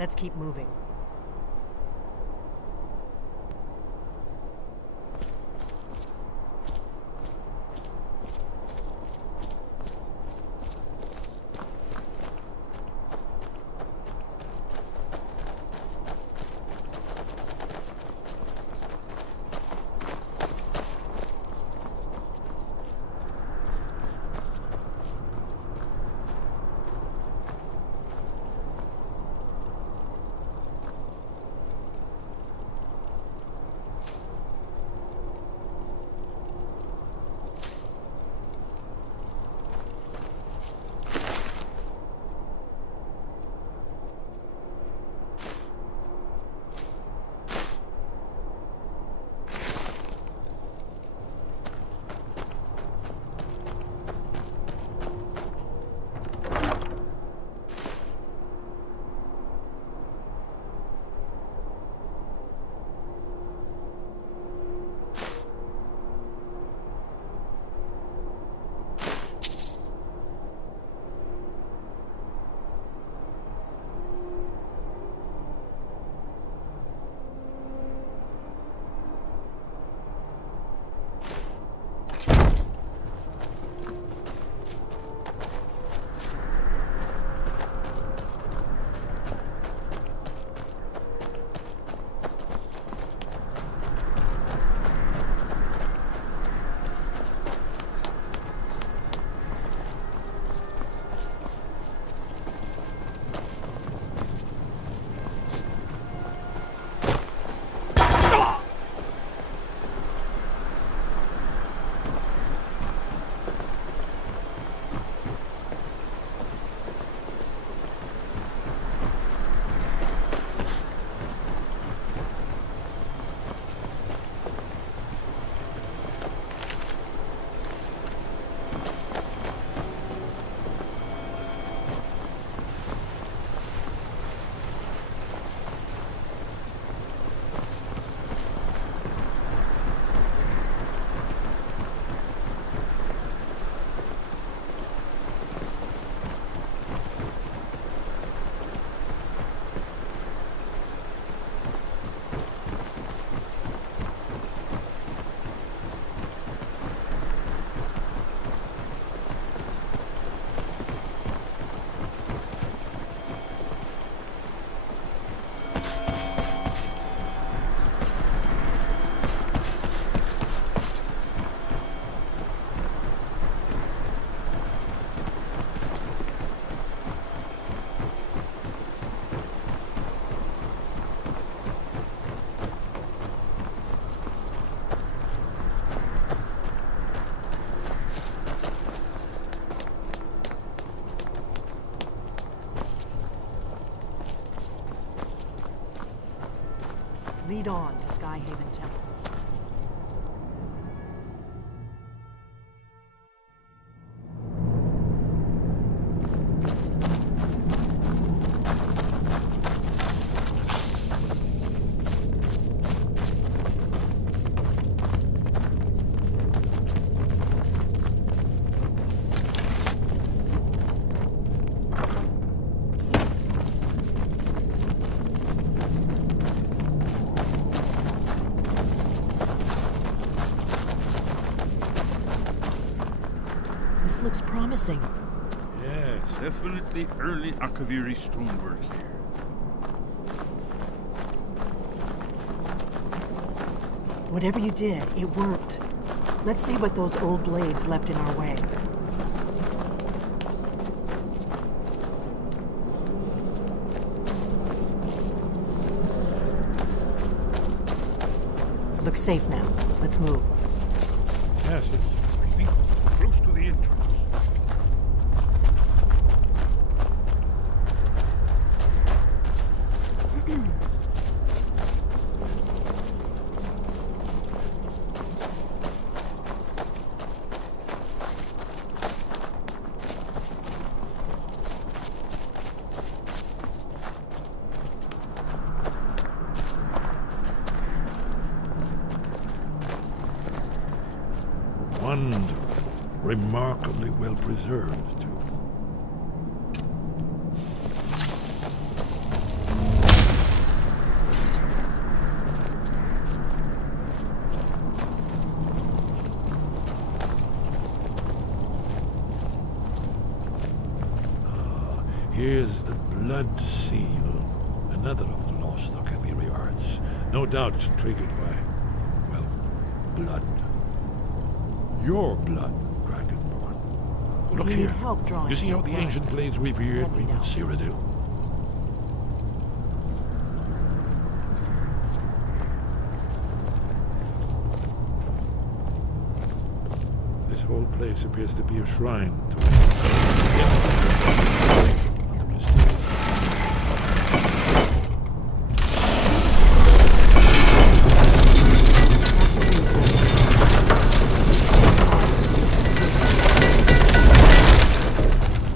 Let's keep moving. Lead on to Skyhaven Temple. Looks promising. Yes, definitely early Akaviri stonework here. Whatever you did, it worked. Let's see what those old blades left in our way. Looks safe now. Let's move. Yes, I think close to the entrance. Remarkably well preserved, too. Here's the Blood Seal, another of the lost Akaviri arts. No doubt triggered by, well, blood. Your blood, Dragonborn. Look We here. need help drawing You see how some the blood. ancient blades revered Let me me with know. Cyrodiil? This whole place appears to be a shrine to the mysteries.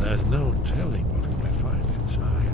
There's no telling what we may find inside.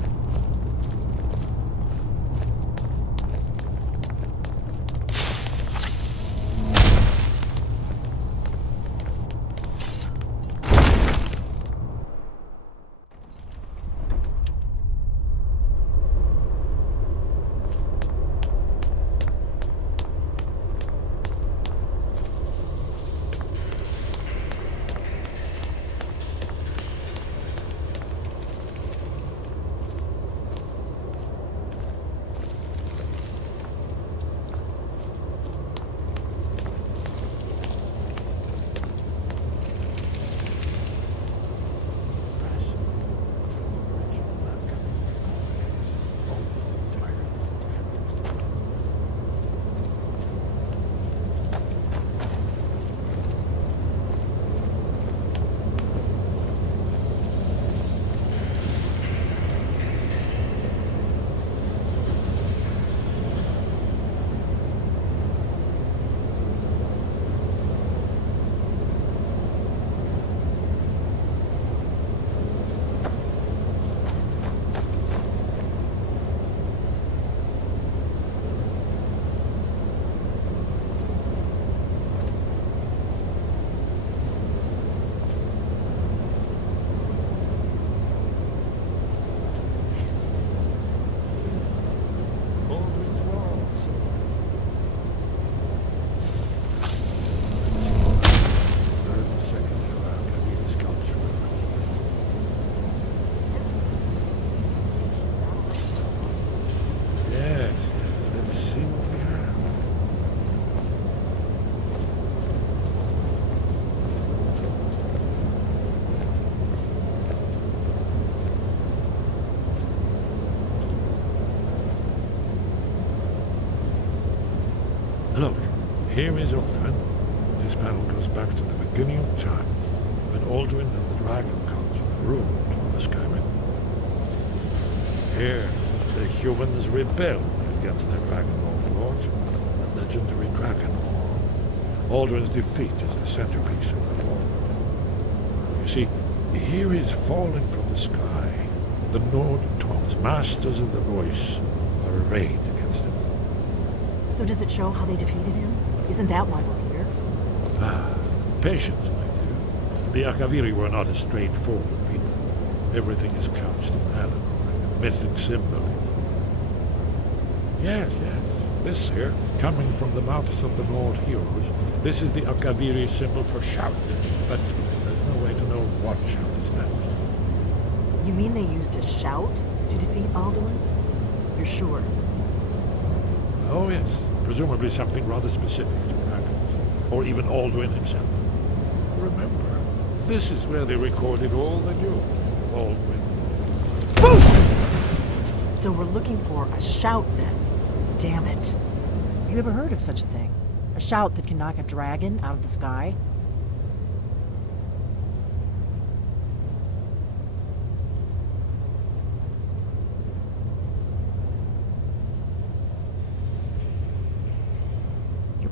Look, here is Alduin. This panel goes back to the beginning of time, when Alduin and the Dragon Cult ruled over Skyrim. Here, the humans rebelled against their Dragonborn lord, the legendary Dragon War. Alduin's defeat is the centerpiece of the war. You see, here is falling from the sky. The Nord Tongs, masters of the voice, are arrayed against him. So does it show how they defeated him? Isn't that why we're here? Ah, patience, my dear. The Akaviri were not a straightforward people. Everything is couched in allegory and mythic symbolism. Yes, yes. This here, coming from the mouths of the Nord heroes, this is the Akaviri symbol for shout. But there's no way to know what shout is meant. You mean they used a shout to defeat Alduin? You're sure? Oh, yes. Presumably something rather specific to dragons, or even Alduin himself. Remember, this is where they recorded all they knew. Alduin. So we're looking for a shout then. Damn it. You ever heard of such a thing? A shout that can knock a dragon out of the sky?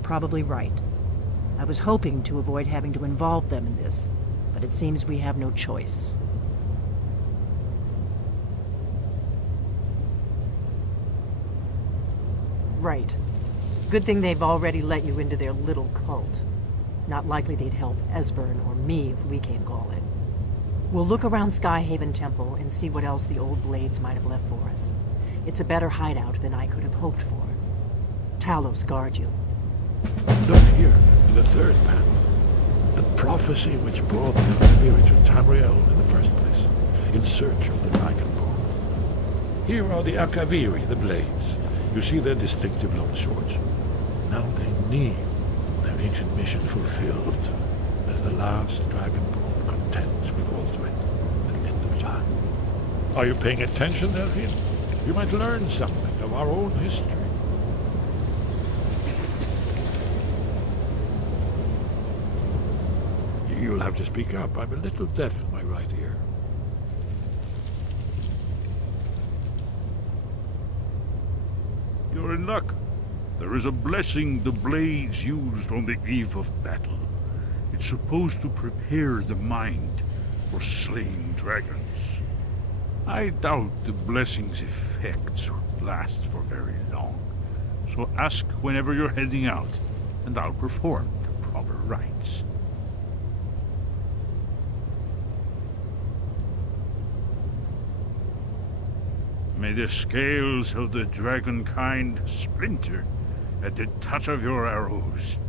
Probably right. I was hoping to avoid having to involve them in this, but it seems we have no choice. Right. Good thing they've already let you into their little cult. Not likely they'd help Esbern or me if we came calling. We'll look around Skyhaven Temple and see what else the old blades might have left for us. It's a better hideout than I could have hoped for. Talos guard you. Look here, in the third panel. The prophecy which brought the Akaviri to Tamriel in the first place. in search of the Dragonborn. Here are the Akaviri, the blades. You see their distinctive long swords. Now they need their ancient mission fulfilled as the last Dragonborn contends with Alduin at the end of time. Are you paying attention, Delphine? You might learn something of our own history. You'll have to speak up. I'm a little deaf in my right ear. You're in luck. There is a blessing the blades used on the eve of battle. It's supposed to prepare the mind for slaying dragons. I doubt the blessing's effects last for very long. So ask whenever you're heading out, and I'll perform the proper rites. May the scales of the dragonkind splinter at the touch of your arrows,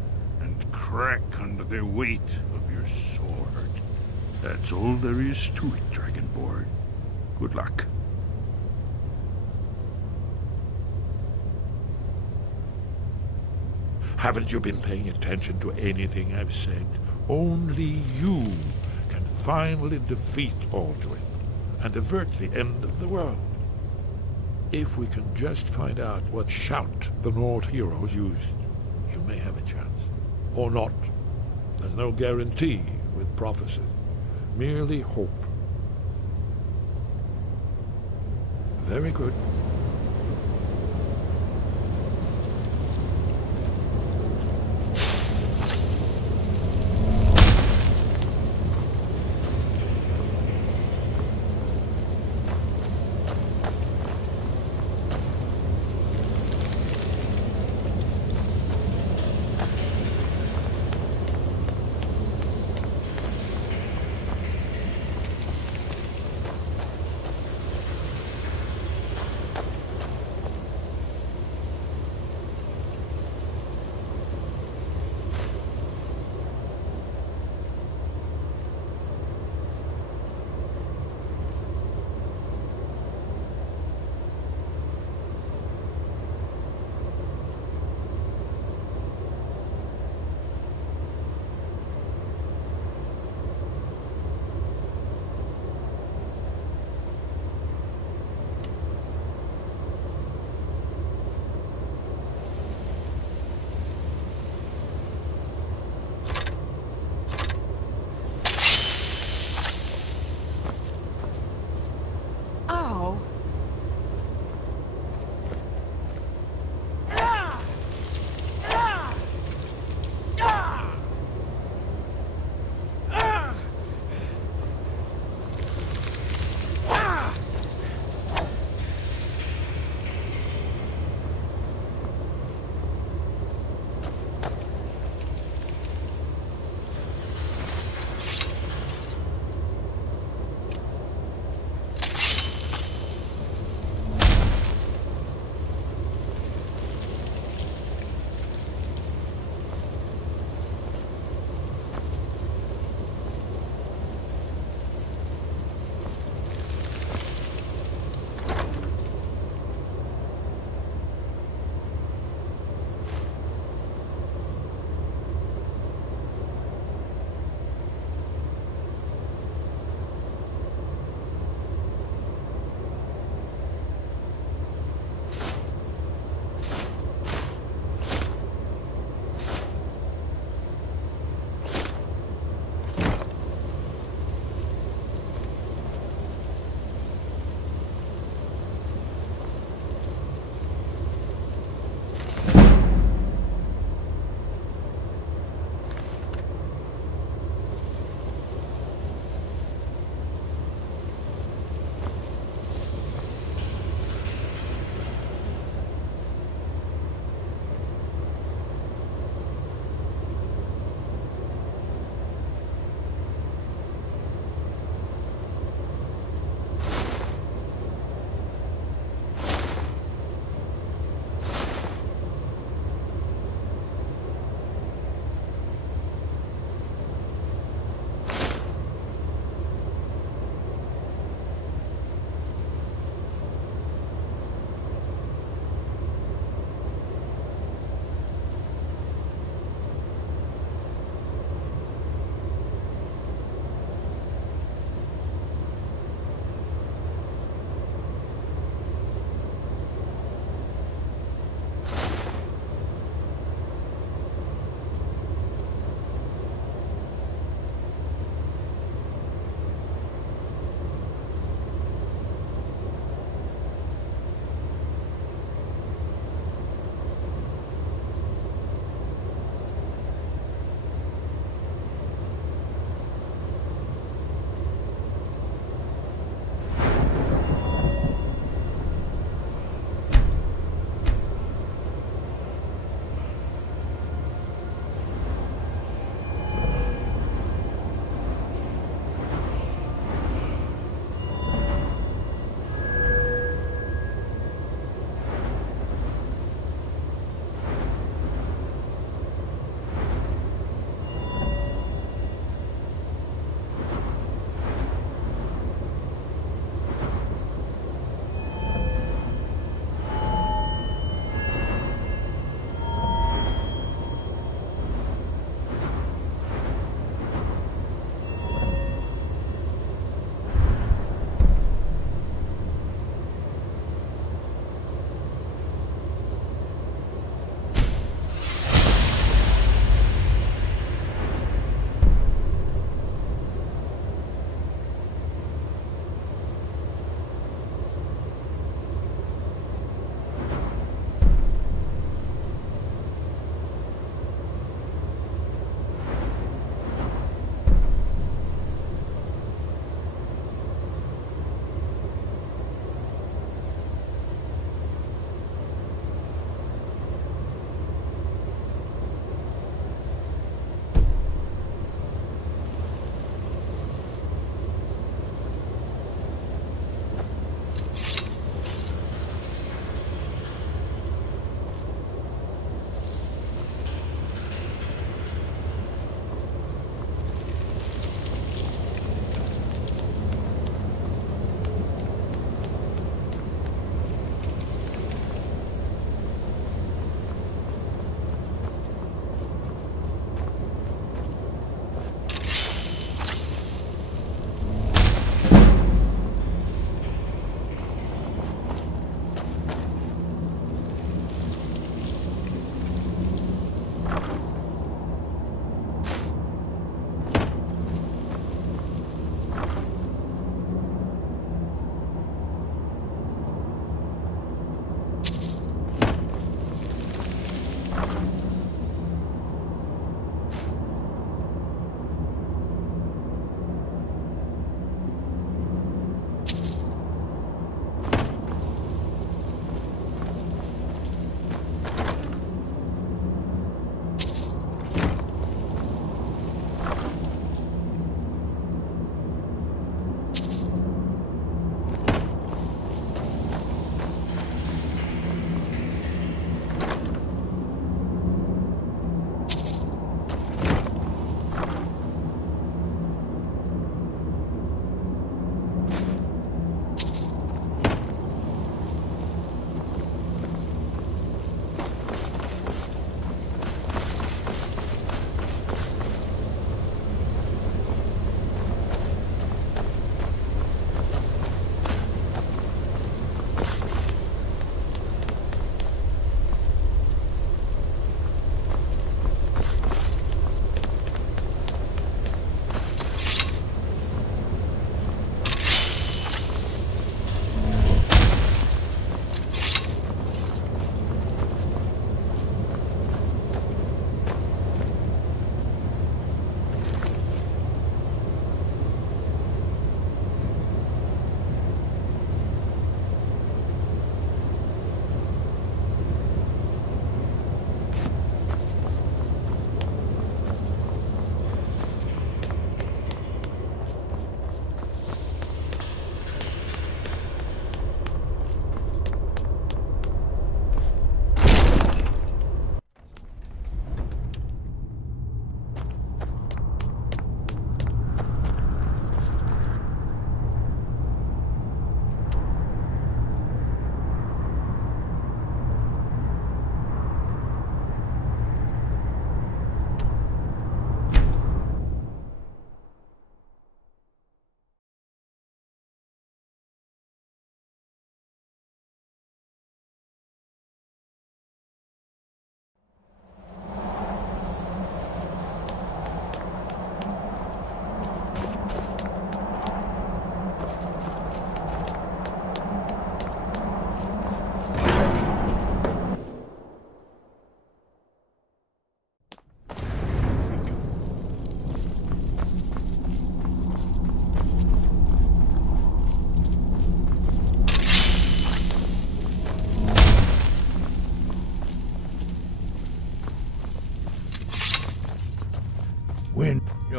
and crack under the weight of your sword. That's all there is to it, Dragonborn. Good luck. Haven't you been paying attention to anything I've said? Only you can finally defeat Alduin and avert the end of the world. If we can just find out what shout the Nord heroes used, you may have a chance. Or not. There's no guarantee with prophecy. Merely hope. Very good.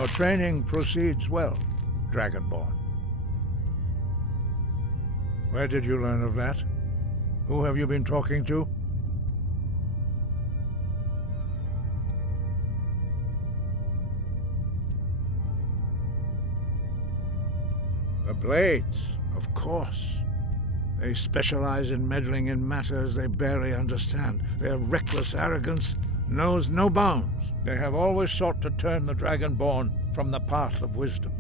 Your training proceeds well, Dragonborn. Where did you learn of that? Who have you been talking to? The Blades, of course. They specialize in meddling in matters they barely understand. Their reckless arrogance knows no bounds. They have always sought to turn the Dragonborn from the path of wisdom.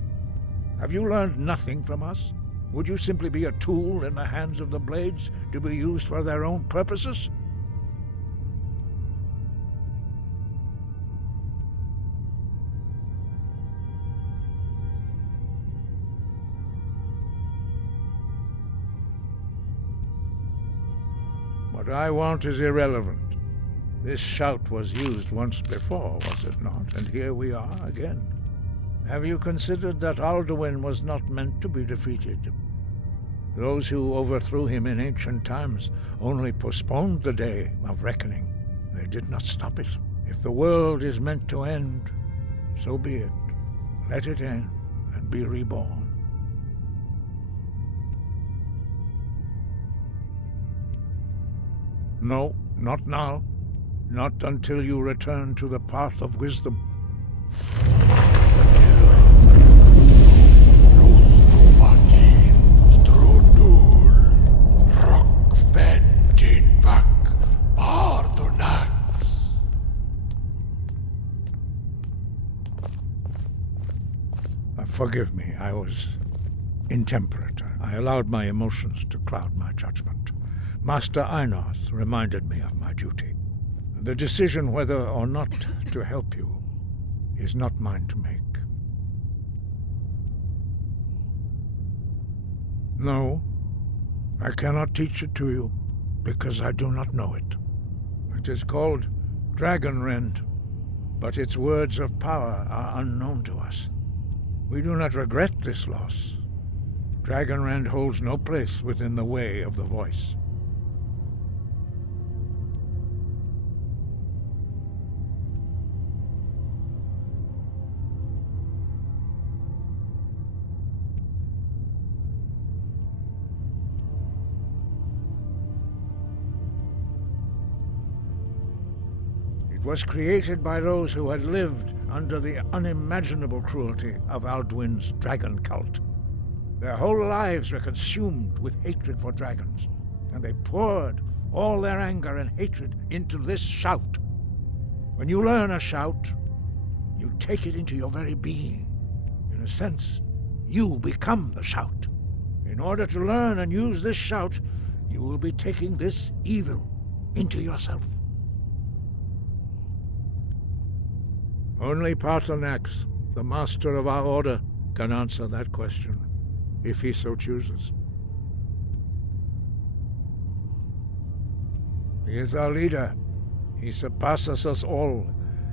Have you learned nothing from us? Would you simply be a tool in the hands of the Blades to be used for their own purposes? What I want is irrelevant. This shout was used once before, was it not? And here we are again. Have you considered that Alduin was not meant to be defeated? Those who overthrew him in ancient times only postponed the day of reckoning. They did not stop it. If the world is meant to end, so be it. Let it end and be reborn. No, not now. Not until you return to the path of wisdom. Forgive me, I was intemperate. I allowed my emotions to cloud my judgment. Master Einarth reminded me of my duty. The decision whether or not to help you is not mine to make. No, I cannot teach it to you, because I do not know it. It is called Dragonrend, but its words of power are unknown to us. We do not regret this loss. Dragonrend holds no place within the way of the voice. It was created by those who had lived under the unimaginable cruelty of Alduin's dragon cult. Their whole lives were consumed with hatred for dragons, and they poured all their anger and hatred into this shout. When you learn a shout, you take it into your very being. In a sense, you become the shout. In order to learn and use this shout, you will be taking this evil into yourself. Only Paarthurnax, the master of our order, can answer that question, if he so chooses. He is our leader. He surpasses us all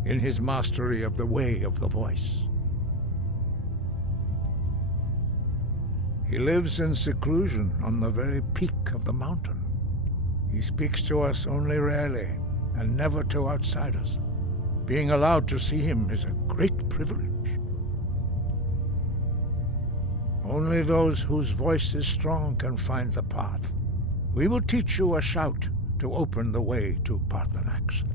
in his mastery of the way of the voice. He lives in seclusion on the very peak of the mountain. He speaks to us only rarely, and never to outsiders. Being allowed to see him is a great privilege. Only those whose voice is strong can find the path. We will teach you a shout to open the way to Paarthurnax.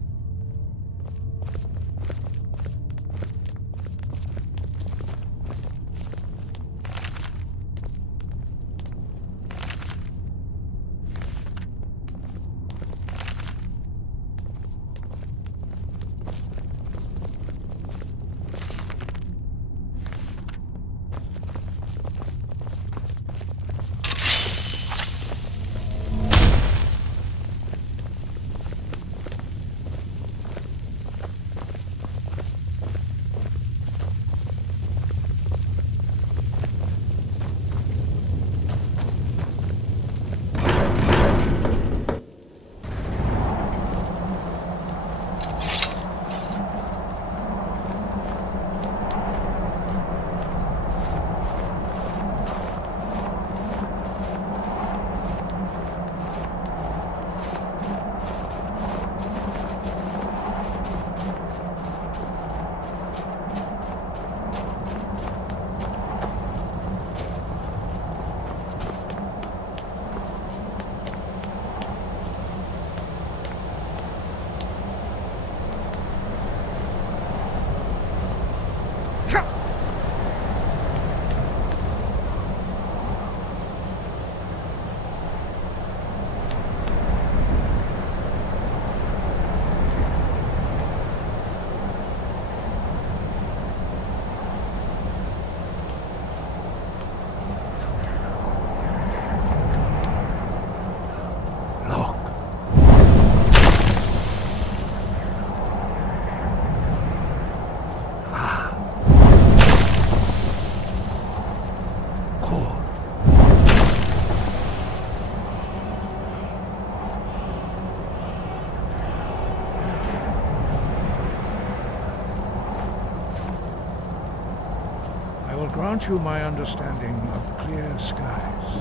grant you my understanding of clear skies.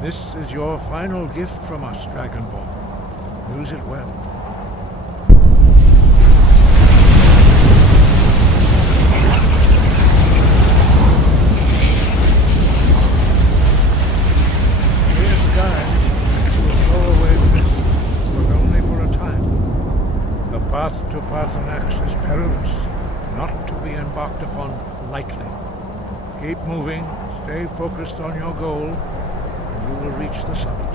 This is your final gift from us, Dragonborn. Use it well. Clear skies will blow away mist, but only for a time. The path to Parthenax is perilous, not to be embarked upon lightly. Keep moving, stay focused on your goal, and you will reach the summit.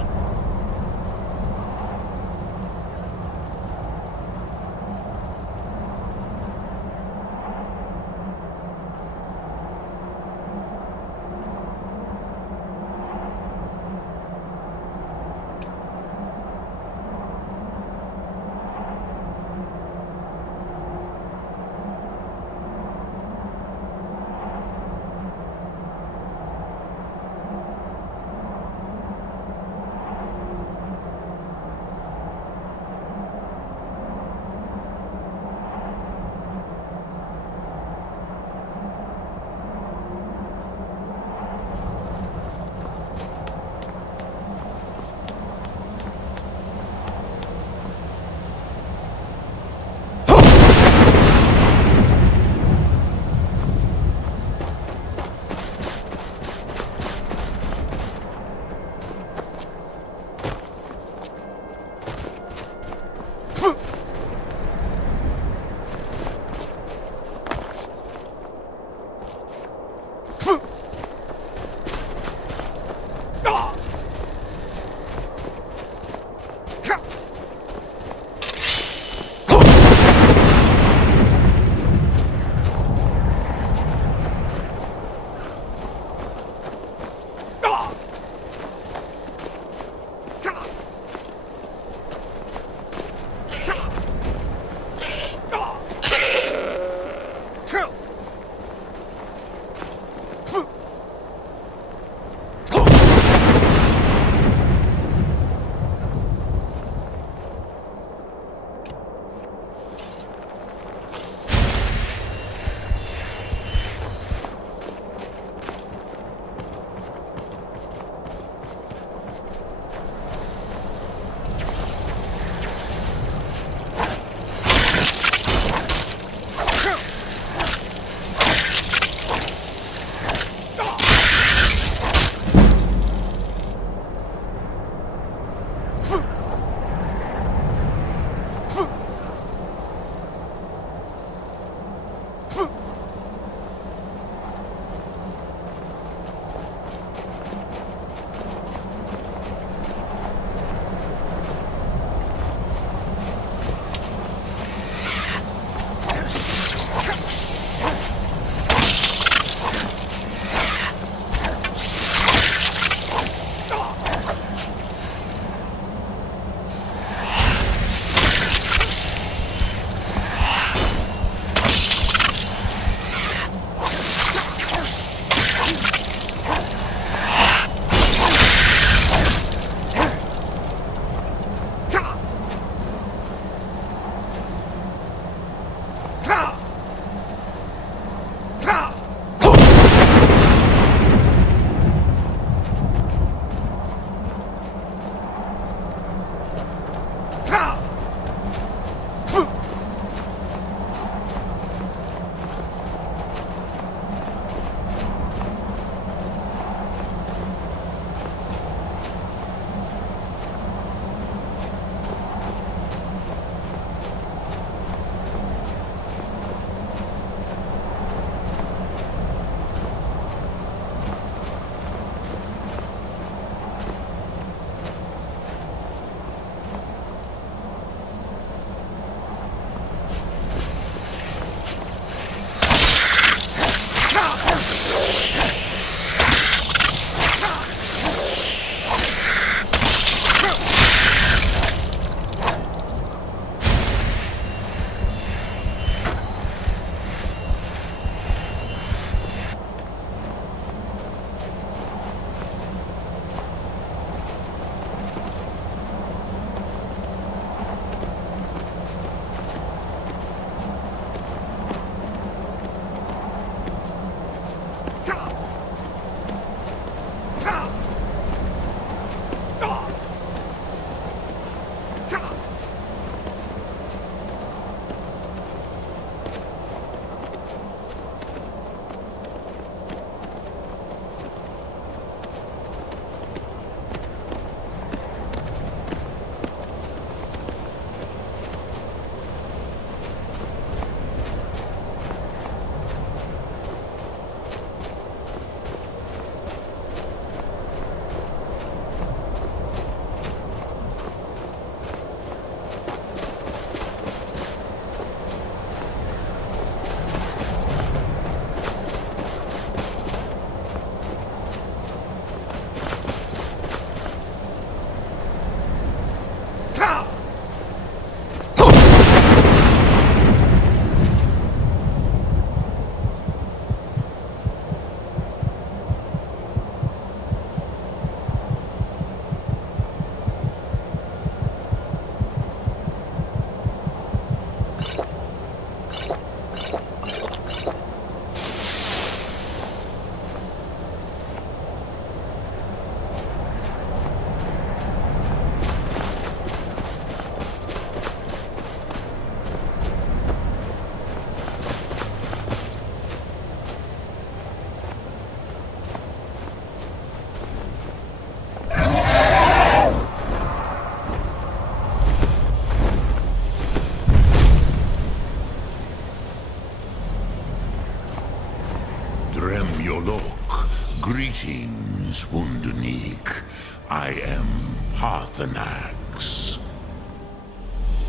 Greetings, Wunderneek. I am Parthenax.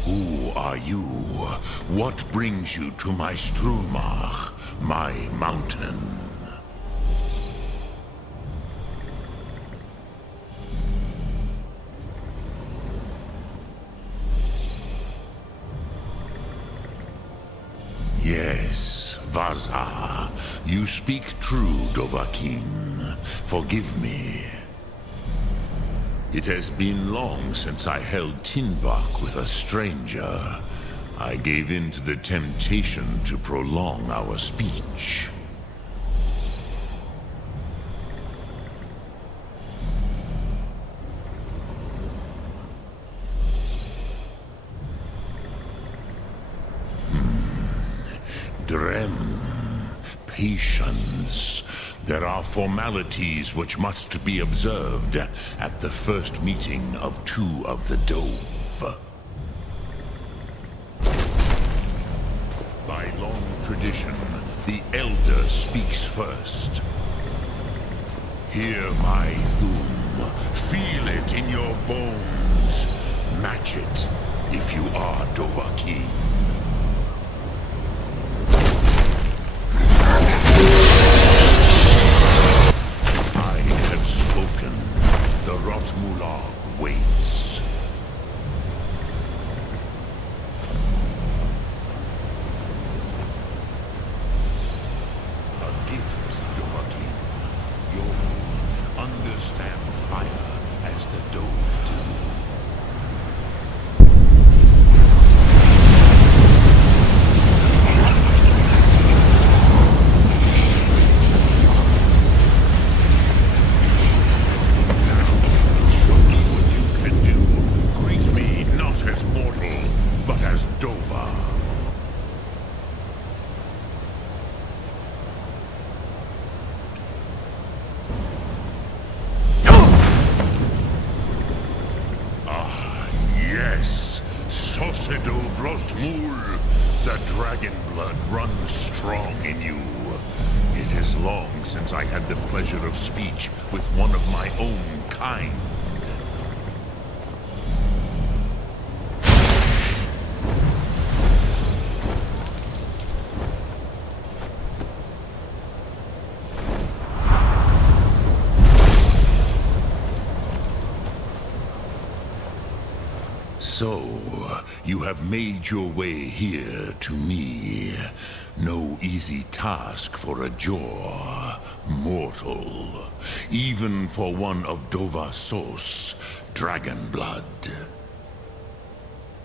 Who are you? What brings you to my Strunmach, my mountain? Yes, Vaza. You speak true, Dovahkiin. Forgive me. It has been long since I held Tinvak with a stranger. I gave in to the temptation to prolong our speech. Drem, patience. There are formalities which must be observed at the first meeting of two of the Dove. By long tradition, the Elder speaks first. Hear my Thum. Feel it in your bones. Match it if you are Dovahkiin. The Rotmulag waits. A gift, Dovahkiin. You'll understand fire as the Dove do. The dragon blood runs strong in you. It is long since I had the pleasure of speech with one of my own kind. So, you have made your way here to me. No easy task for a Jor, mortal. Even for one of Dovasos, dragon blood.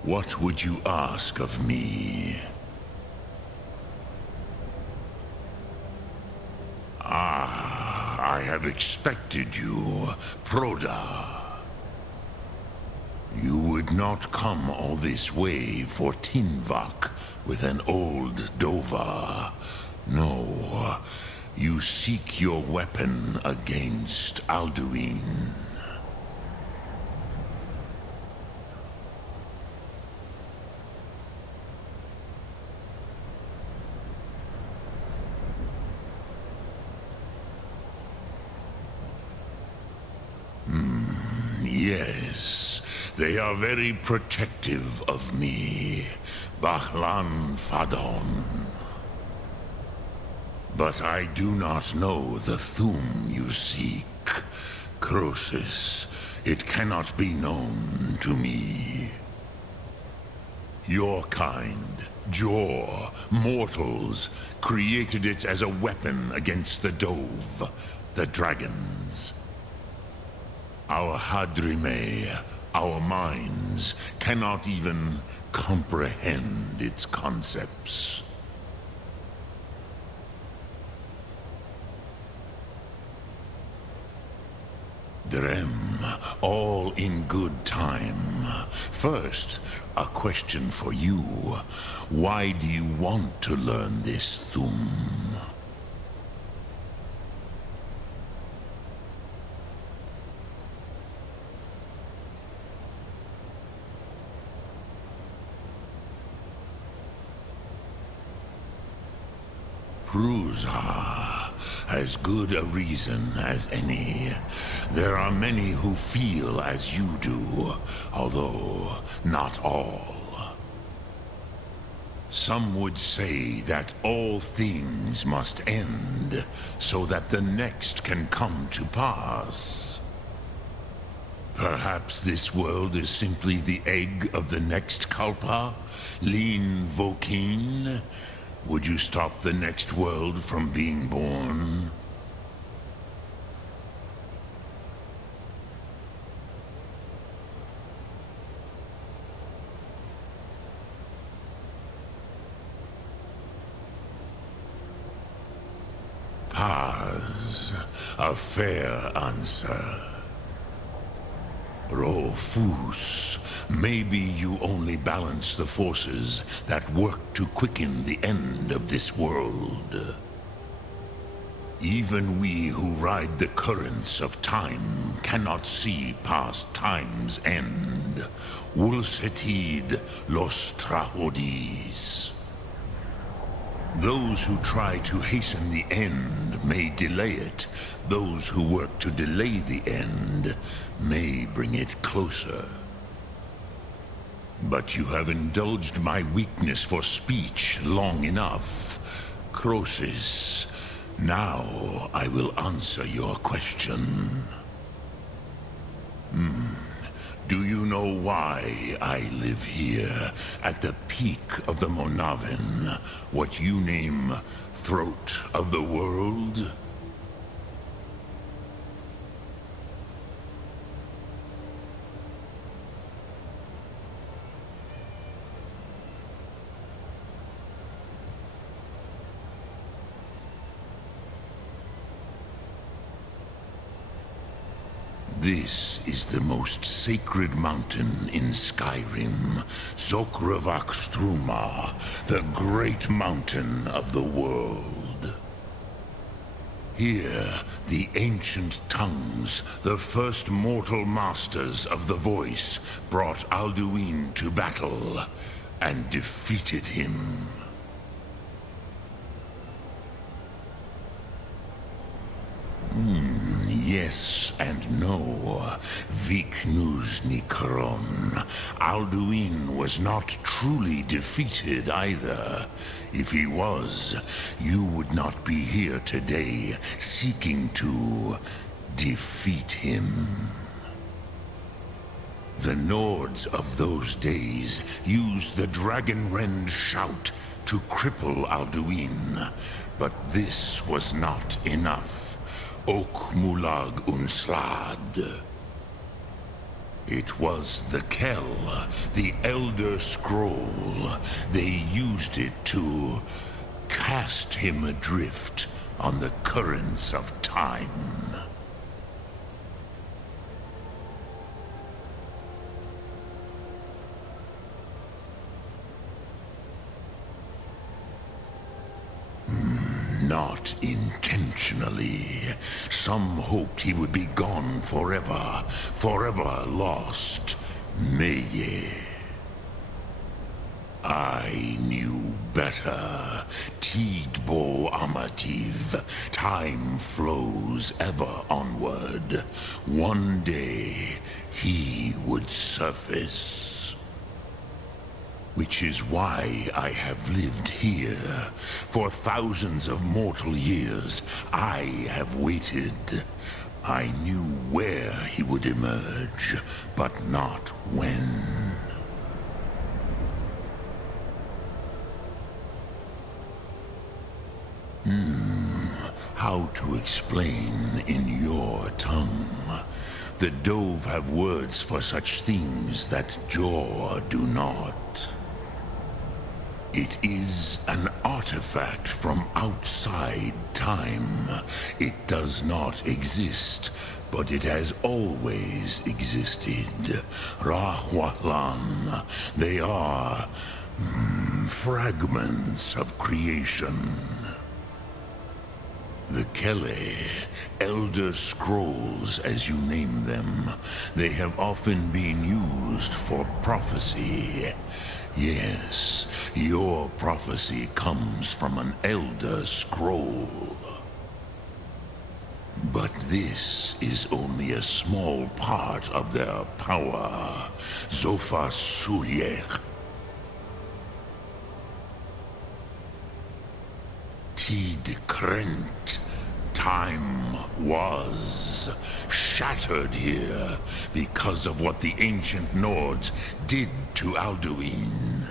What would you ask of me? Ah, I have expected you, Proda. You would not come all this way for Tinvak with an old Dova. No, you seek your weapon against Alduin. Yes, they are very protective of me, Bachlan Fadon. But I do not know the Thum you seek. Croesus, it cannot be known to me. Your kind, Jor, mortals, created it as a weapon against the Dove, the dragons. Our Hadrime, our minds, cannot even comprehend its concepts. Drem, all in good time. First, a question for you. Why do you want to learn this Thum? Prusa, as good a reason as any. There are many who feel as you do, although not all. Some would say that all things must end, so that the next can come to pass. Perhaps this world is simply the egg of the next Kalpa, Lin Vokin. Would you stop the next world from being born? Paz, a fair answer. Rofus, maybe you only balance the forces that work to quicken the end of this world. Even we who ride the currents of time cannot see past time's end. Wulsetid los trahodis. Those who try to hasten the end may delay it. Those who work to delay the end may bring it closer. But you have indulged my weakness for speech long enough. Croesus, now I will answer your question. Do you know why I live here, at the peak of the Monavin, what you name Throat of the World? This is the most sacred mountain in Skyrim, Zokravak Struma, the great mountain of the world. Here, the ancient tongues, the first mortal masters of the voice, brought Alduin to battle and defeated him. Yes and no. Viknus Nikron. Alduin was not truly defeated either. If he was, you would not be here today seeking to defeat him. The Nords of those days used the Dragonrend shout to cripple Alduin, but this was not enough. Ok Mulag Unslad. It was the Kell, the Elder Scroll. They used it to cast him adrift on the currents of time. Not intentionally. Some hoped he would be gone forever, forever lost. Meye. I knew better. Tidbo Amativ. Time flows ever onward. One day, he would surface. Which is why I have lived here. For thousands of mortal years, I have waited. I knew where he would emerge, but not when. How to explain in your tongue? The Dove have words for such things that Jor do not. It is an artifact from outside time. It does not exist, but it has always existed. Rahwalan. They are fragments of creation. The Kele, Elder Scrolls as you name them, they have often been used for prophecy. Yes, your prophecy comes from an Elder Scroll. But this is only a small part of their power. Zofa Sulier. Tid Krent. Time was shattered here because of what the ancient Nords did to Alduin.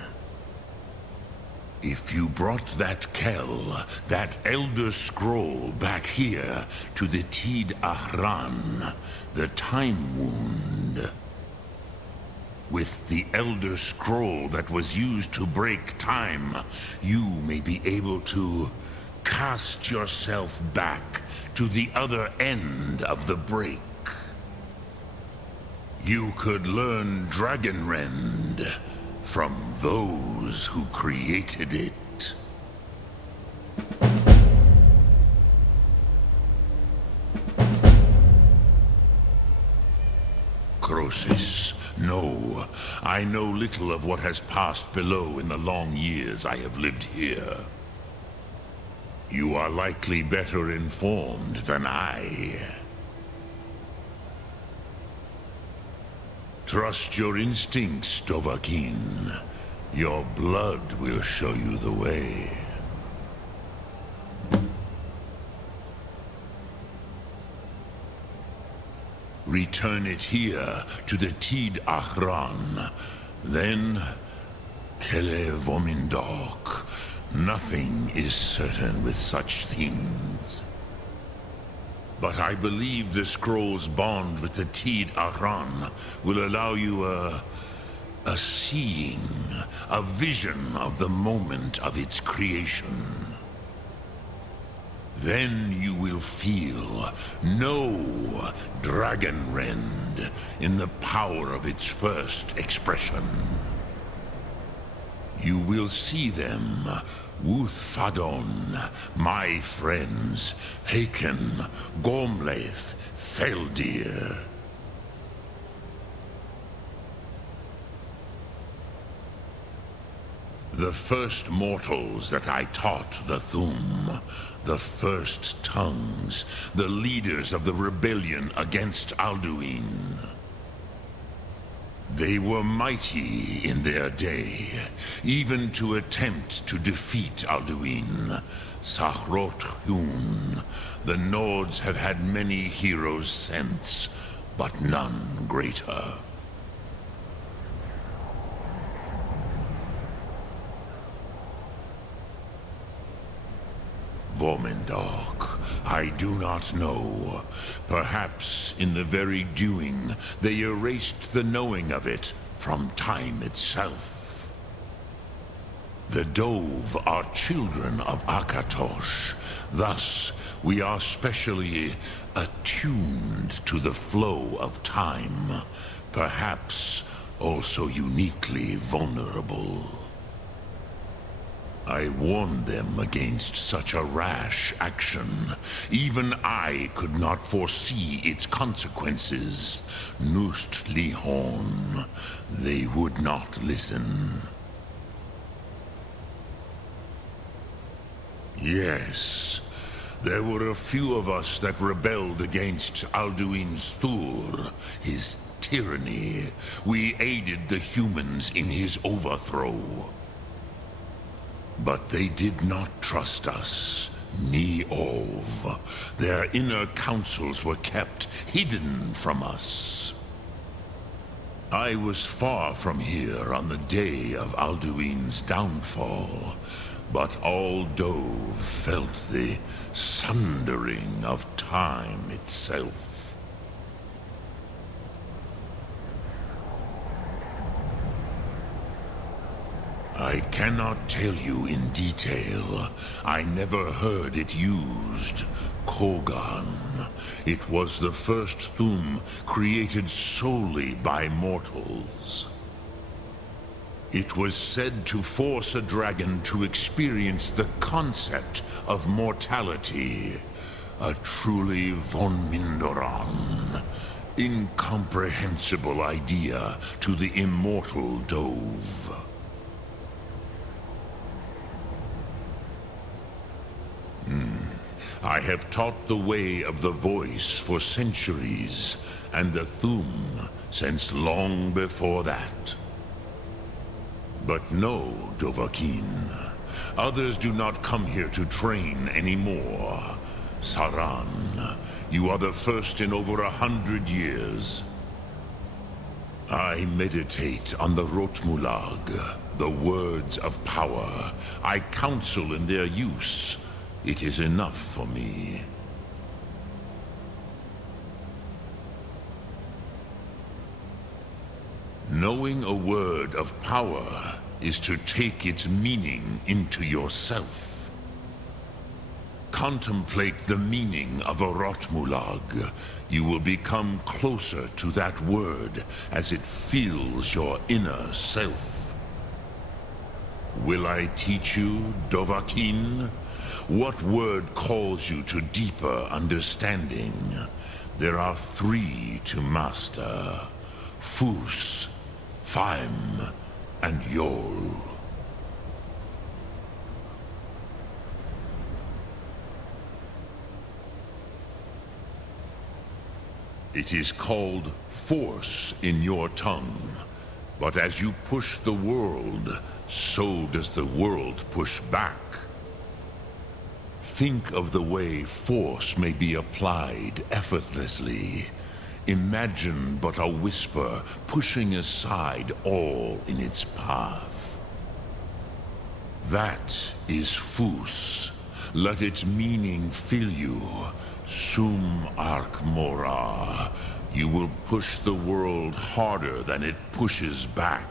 If you brought that Kell, that Elder Scroll back here to the Tid Ahran, the Time Wound, with the Elder Scroll that was used to break time, you may be able to cast yourself back to the other end of the break. You could learn Dragonrend from those who created it. Crosis, no. I know little of what has passed below in the long years I have lived here. You are likely better informed than I. Trust your instincts, Dovahkiin. Your blood will show you the way. Return it here to the Tid Ahran. Then, Kele Vomindok. Nothing is certain with such things. But I believe the scroll's bond with the Tid Ahran will allow you a seeing, a vision of the moment of its creation. Then you will feel, know Dragonrend in the power of its first expression. You will see them, Wuthfadon, my friends, Haken, Gormlaith, Feldir. The first mortals that I taught the Thum, the first tongues, the leaders of the rebellion against Alduin. They were mighty in their day, even to attempt to defeat Alduin. Sahrot Hun. The Nords have had many heroes since, but none greater. Vomindok, I do not know. Perhaps in the very doing, they erased the knowing of it from time itself. The Dove are children of Akatosh. Thus, we are specially attuned to the flow of time. Perhaps also uniquely vulnerable. I warned them against such a rash action. Even I could not foresee its consequences. Nust Lihon, they would not listen. Yes, there were a few of us that rebelled against Alduin's Thur, his tyranny. We aided the humans in his overthrow. But they did not trust us, ni Ov. Their inner counsels were kept hidden from us. I was far from here on the day of Alduin's downfall, but all Dove felt the sundering of time itself. I cannot tell you in detail. I never heard it used. Kogan. It was the first Thum created solely by mortals. It was said to force a dragon to experience the concept of mortality. A truly von Mindoran. Incomprehensible idea to the immortal Dove. I have taught the way of the voice for centuries, and the Thum since long before that. But no, Dovahkiin. Others do not come here to train anymore. Saran, you are the first in over 100 years. I meditate on the Rotmulag, the words of power. I counsel in their use. It is enough for me. Knowing a word of power is to take its meaning into yourself. Contemplate the meaning of a Rotmulag. You will become closer to that word as it fills your inner self. Will I teach you, Dovahkiin? What word calls you to deeper understanding? There are 3 to master: Fus, Faim, and Yol. It is called force in your tongue, but as you push the world, so does the world push back. Think of the way force may be applied effortlessly. Imagine but a whisper pushing aside all in its path. That is Fus. Let its meaning fill you. Sum Ark Mora. You will push the world harder than it pushes back.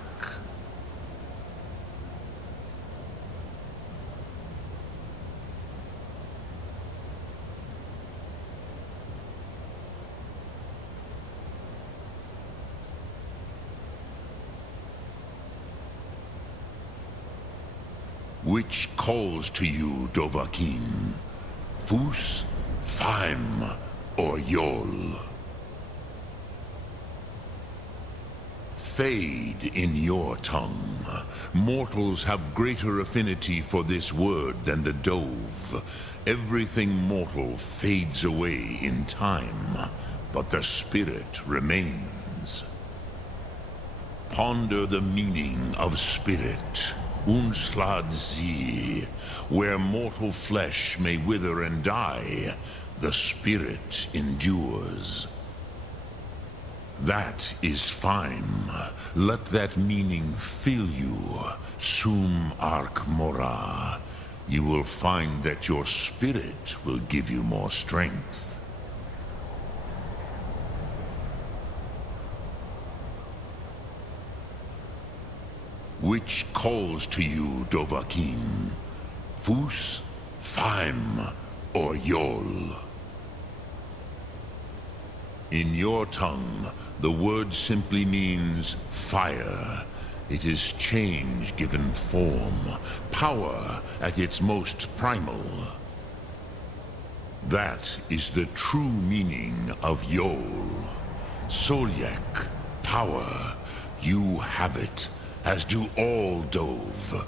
Which calls to you, Dovahkiin? Fus, Faim, or Yol? Fade in your tongue. Mortals have greater affinity for this word than the Dove. Everything mortal fades away in time, but the spirit remains. Ponder the meaning of spirit. Unslad Zi, where mortal flesh may wither and die, the spirit endures. That is Faim. Let that meaning fill you. Sum Ark Mora. You will find that your spirit will give you more strength. Which calls to you, Dovahkiin? Fus, Faim, or Yol? In your tongue, the word simply means fire. It is change given form, power at its most primal. That is the true meaning of Yol. Solyek, power. You have it. As do all Dove,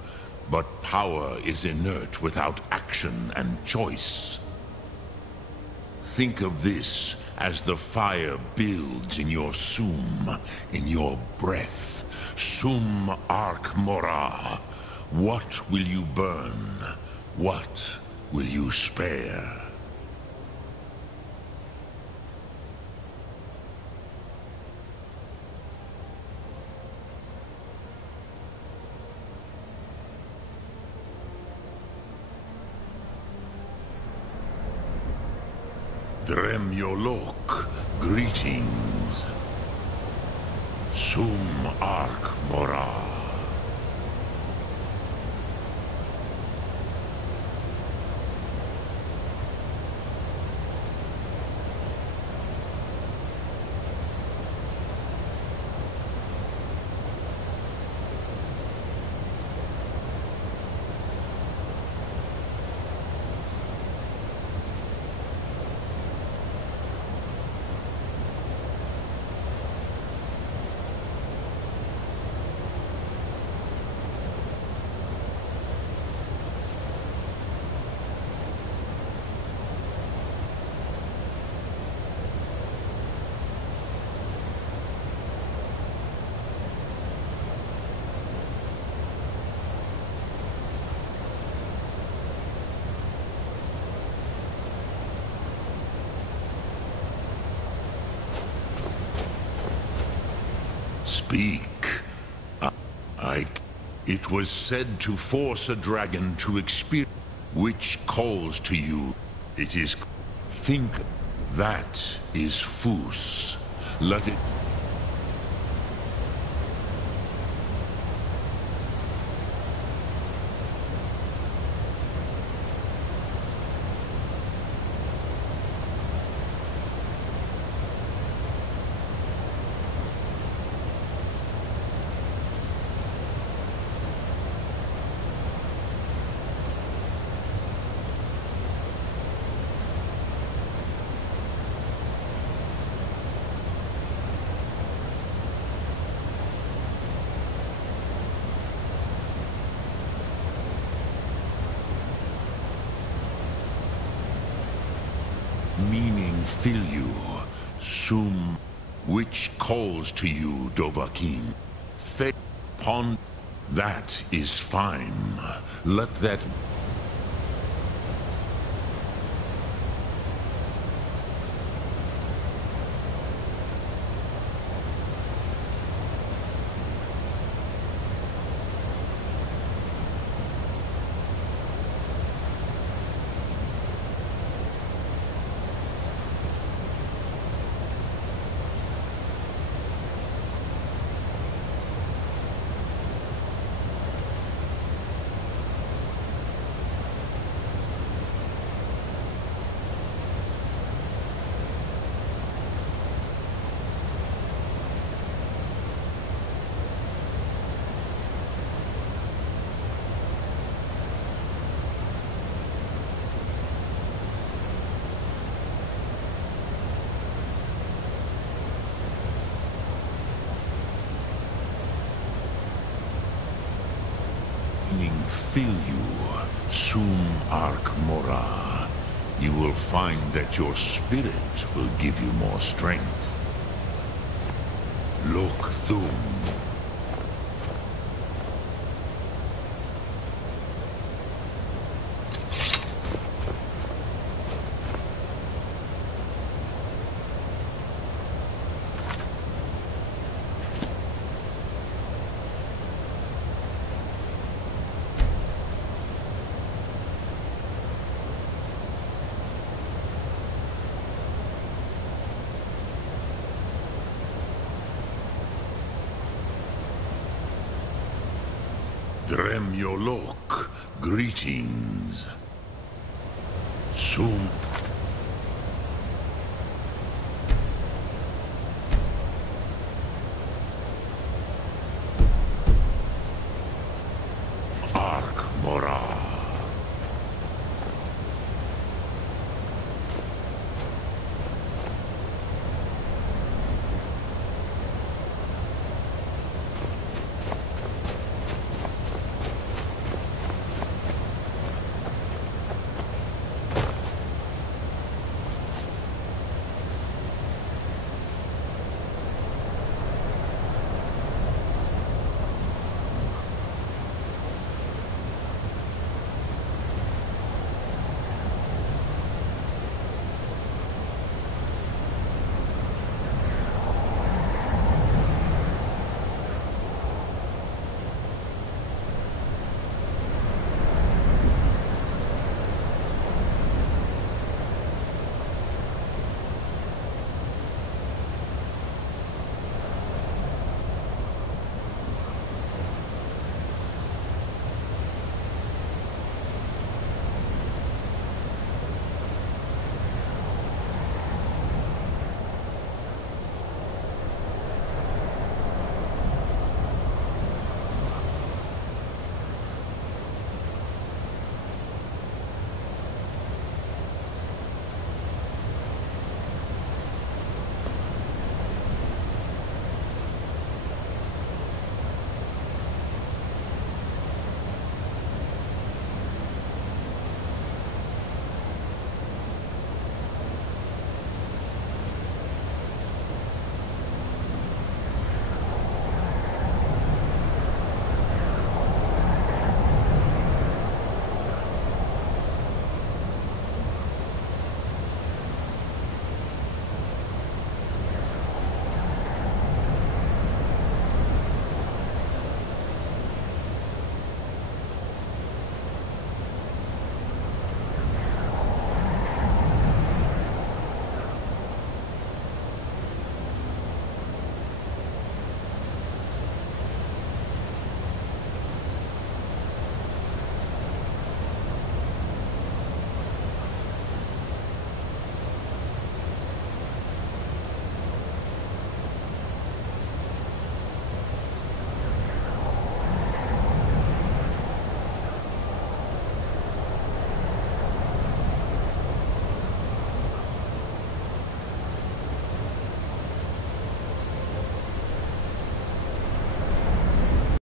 but power is inert without action and choice. Think of this as the fire builds in your Sum, in your breath. Sum Ark Mora. What will you burn? What will you spare? Dremyolok, greetings. Sum Ark Mora. speak. It was said to force a dragon to experience, which calls to you. It is... Think that is Fus. Let it... Meaning fill you, sum, which calls to you, Dovahkiin. Fe pond, that is fine. Let that... Fill you, sum arc mora. You will find that your spirit will give you more strength. Look thum. Dremyolok, greetings. Soon.